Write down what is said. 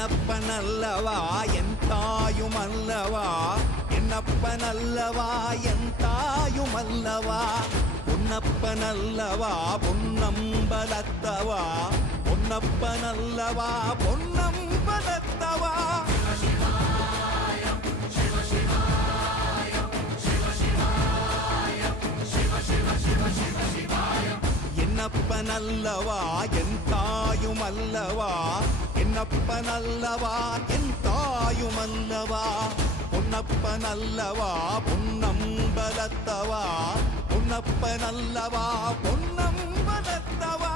என்னப்பனல்லவா என் தாயுமல்லவா, என்னப்பனல்லவா என் தாயுமல்லவா, பொன்னப்பனல்லவா பொன்னம்பலத்தவா, பொன்னப்பனல்லவா பொன்னம்பலத்தவா. என்னப்பனல்லவா என் தாயுமல்லவா, என்னப்பனல்லவா என் தாயுமல்லவா, பொன்னப்பனல்லவா பொன்னம்பலத்தவா, பொன்னப்பனல்லவா பொன்னம்பலத்தவா.